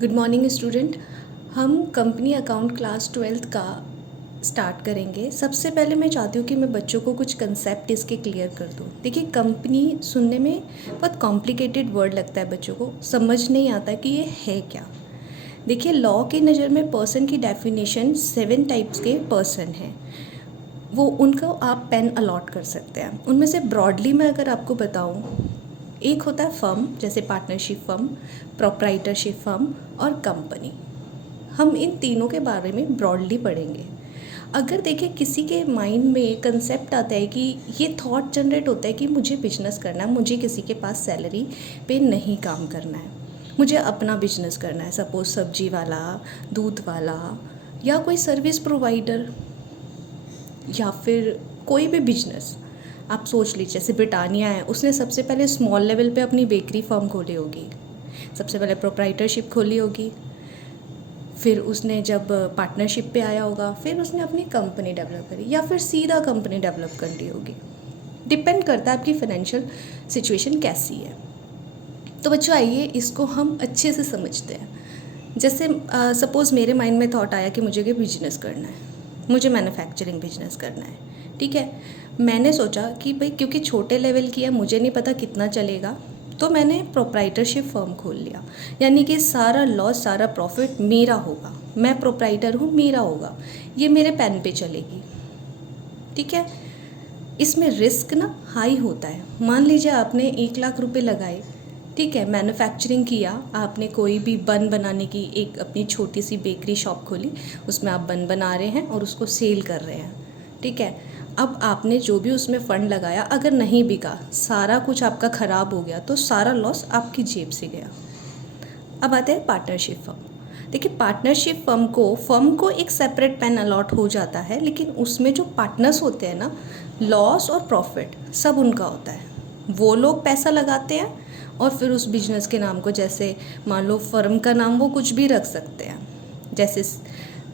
Good morning student. हम company account class 12th का start करेंगे। सबसे पहले मैं चाहती हूँ कि मैं बच्चों को कुछ कंसेप्ट इसके क्लियर कर दूँ। देखिए, कंपनी सुनने में बहुत कॉम्प्लिकेटेड वर्ड लगता है, बच्चों को समझ नहीं आता कि ये है क्या। देखिए, लॉ की नज़र में पर्सन की डेफिनेशन 7 टाइप्स के पर्सन हैं। वो उनको आप पेन अलॉट कर सकते हैं। उनमें से ब्रॉडली मैं अगर आपको बताऊँ, एक होता है फर्म, जैसे पार्टनरशिप फर्म, प्रोप्राइटरशिप फर्म और कंपनी। हम इन तीनों के बारे में ब्रॉडली पढ़ेंगे। अगर देखिए किसी के माइंड में कंसेप्ट आता है कि ये थॉट जनरेट होता है कि मुझे बिजनेस करना है, मुझे किसी के पास सैलरी पे नहीं काम करना है, मुझे अपना बिजनेस करना है, सपोज सब्जी वाला, दूध वाला, या कोई सर्विस प्रोवाइडर, या फिर कोई भी बिजनेस आप सोच लीजिए। जैसे ब्रिटानिया है, उसने सबसे पहले स्मॉल लेवल पे अपनी बेकरी फर्म खोली होगी, सबसे पहले प्रोप्राइटरशिप खोली होगी, फिर उसने जब पार्टनरशिप पे आया होगा, फिर उसने अपनी कंपनी डेवलप करी, या फिर सीधा कंपनी डेवलप कर ली होगी। डिपेंड करता है आपकी फाइनेंशियल सिचुएशन कैसी है। तो बच्चों, आइए इसको हम अच्छे से समझते हैं। जैसे सपोज़ मेरे माइंड में थॉट आया कि मुझे बिजनेस करना है, मुझे मैन्युफैक्चरिंग बिजनेस करना है, ठीक है। मैंने सोचा कि भाई क्योंकि छोटे लेवल की है, मुझे नहीं पता कितना चलेगा, तो मैंने प्रोप्राइटरशिप फर्म खोल लिया। यानी कि सारा लॉस, सारा प्रॉफिट मेरा होगा, मैं प्रोप्राइटर हूँ, मेरा होगा, ये मेरे पेन पे चलेगी, ठीक है। इसमें रिस्क ना हाई होता है। मान लीजिए आपने 1 लाख रुपए लगाए, ठीक है, मैन्युफैक्चरिंग किया, आपने कोई भी बन बनाने की एक अपनी छोटी सी बेकरी शॉप खोली, उसमें आप बन बना रहे हैं और उसको सेल कर रहे हैं, ठीक है। अब आपने जो भी उसमें फ़ंड लगाया, अगर नहीं बिका, सारा कुछ आपका ख़राब हो गया, तो सारा लॉस आपकी जेब से गया। अब आते हैं पार्टनरशिप फर्म। देखिए, पार्टनरशिप फर्म को एक सेपरेट पेन अलॉट हो जाता है, लेकिन उसमें जो पार्टनर्स होते हैं ना, लॉस और प्रॉफिट सब उनका होता है। वो लोग पैसा लगाते हैं और फिर उस बिजनेस के नाम को, जैसे मान लो फर्म का नाम वो कुछ भी रख सकते हैं, जैसे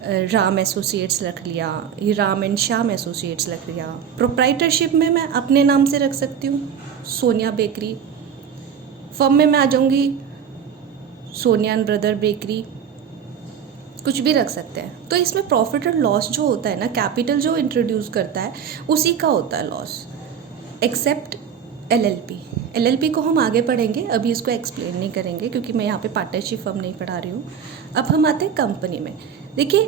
राम एसोसिएट्स रख लिया, ये राम एंड श्याम एसोसिएट्स रख लिया। प्रोप्राइटरशिप में मैं अपने नाम से रख सकती हूँ, सोनिया बेकरी। फर्म में मैं आ जाऊँगी, सोनिया एंड ब्रदर बेकरी, कुछ भी रख सकते हैं। तो इसमें प्रॉफिट और लॉस जो होता है ना, कैपिटल जो इंट्रोड्यूस करता है उसी का होता है लॉस, एक्सेप्ट एलएलपी। एलएलपी को हम आगे पढ़ेंगे, अभी इसको एक्सप्लेन नहीं करेंगे क्योंकि मैं यहाँ पे पार्टनरशिप फर्म नहीं पढ़ा रही हूँ। अब हम आते हैं कंपनी में। देखिए,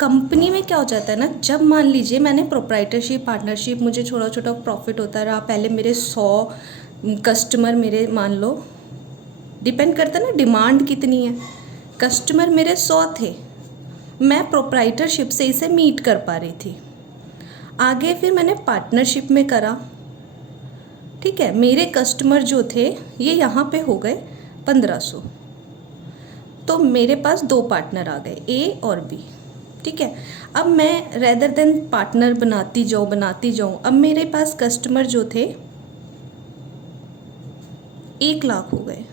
कंपनी में क्या हो जाता है ना, जब मान लीजिए मैंने प्रोप्राइटरशिप, पार्टनरशिप, मुझे छोटा छोटा प्रॉफिट होता रहा, पहले मेरे 100 कस्टमर, मेरे मान लो, डिपेंड करता है ना डिमांड कितनी है, कस्टमर मेरे 100 थे, मैं प्रोप्राइटरशिप से इसे मीट कर पा रही थी। आगे फिर मैंने पार्टनरशिप में करा, ठीक है, मेरे कस्टमर जो थे ये यहाँ पे हो गए 1500, तो मेरे पास 2 पार्टनर आ गए, ए और बी, ठीक है। अब मैं रेदर देन पार्टनर बनाती जाऊँ, अब मेरे पास कस्टमर जो थे 1 लाख हो गए।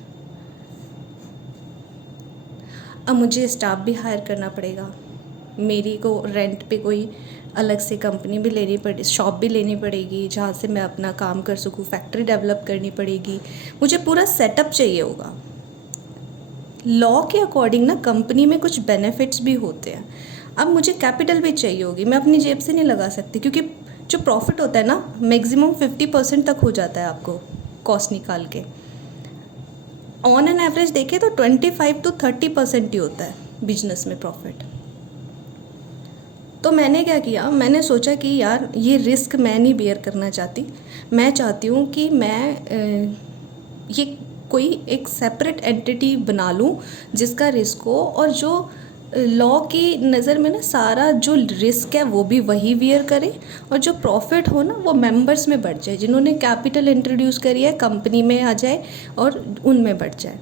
अब मुझे स्टाफ भी हायर करना पड़ेगा, मेरी को रेंट पे कोई अलग से कंपनी भी लेनी पड़े, शॉप भी लेनी पड़ेगी जहाँ से मैं अपना काम कर सकूँ, फैक्ट्री डेवलप करनी पड़ेगी, मुझे पूरा सेटअप चाहिए होगा। लॉ के अकॉर्डिंग ना कंपनी में कुछ बेनिफिट्स भी होते हैं। अब मुझे कैपिटल भी चाहिए होगी, मैं अपनी जेब से नहीं लगा सकती, क्योंकि जो प्रॉफिट होता है ना मैक्सिमम 50% तक हो जाता है आपको कॉस्ट निकाल के। ऑन एन एवरेज देखें तो 25 to 30% ही होता है बिजनेस में प्रॉफिट। तो मैंने क्या किया, मैंने सोचा कि यार ये रिस्क मैं नहीं बेयर करना चाहती, मैं चाहती हूँ कि मैं ये कोई एक सेपरेट एंटिटी बना लूँ जिसका रिस्क हो, और जो लॉ की नज़र में ना सारा जो रिस्क है वो भी वही बेयर करे, और जो प्रॉफिट हो ना वो मेंबर्स में बढ़ जाए, जिन्होंने कैपिटल इंट्रोड्यूस करी है कंपनी में आ जाए और उनमें बढ़ जाए।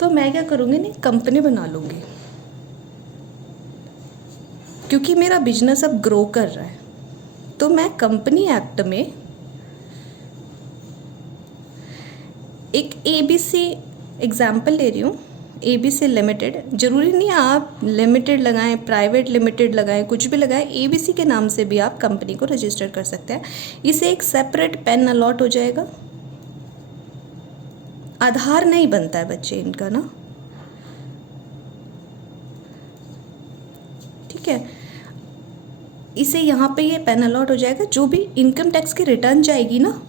तो मैं क्या करूँगी, नहीं कंपनी बना लूँगी, क्योंकि मेरा बिजनेस अब ग्रो कर रहा है। तो मैं कंपनी एक्ट में एक ABC एग्जाम्पल ले रही हूँ, ABC लिमिटेड, ज़रूरी नहीं आप लिमिटेड लगाएं, प्राइवेट लिमिटेड लगाएं, कुछ भी लगाएं, ABC के नाम से भी आप कंपनी को रजिस्टर कर सकते हैं। इसे एक सेपरेट पेन अलॉट हो जाएगा। आधार नहीं बनता है बच्चे इनका ना, ठीक है। इसे यहाँ पे ये पेनल आउट हो जाएगा, जो भी इनकम टैक्स की रिटर्न जाएगी ना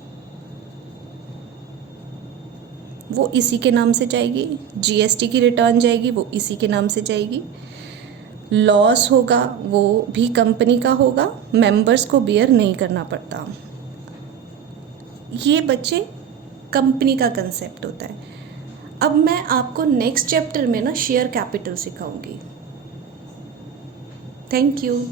वो इसी के नाम से जाएगी, जीएसटी की रिटर्न जाएगी वो इसी के नाम से जाएगी, लॉस होगा वो भी कंपनी का होगा, मेंबर्स को बियर नहीं करना पड़ता। ये बच्चे कंपनी का कंसेप्ट होता है। अब मैं आपको नेक्स्ट चैप्टर में ना शेयर कैपिटल सिखाऊंगी। Thank you.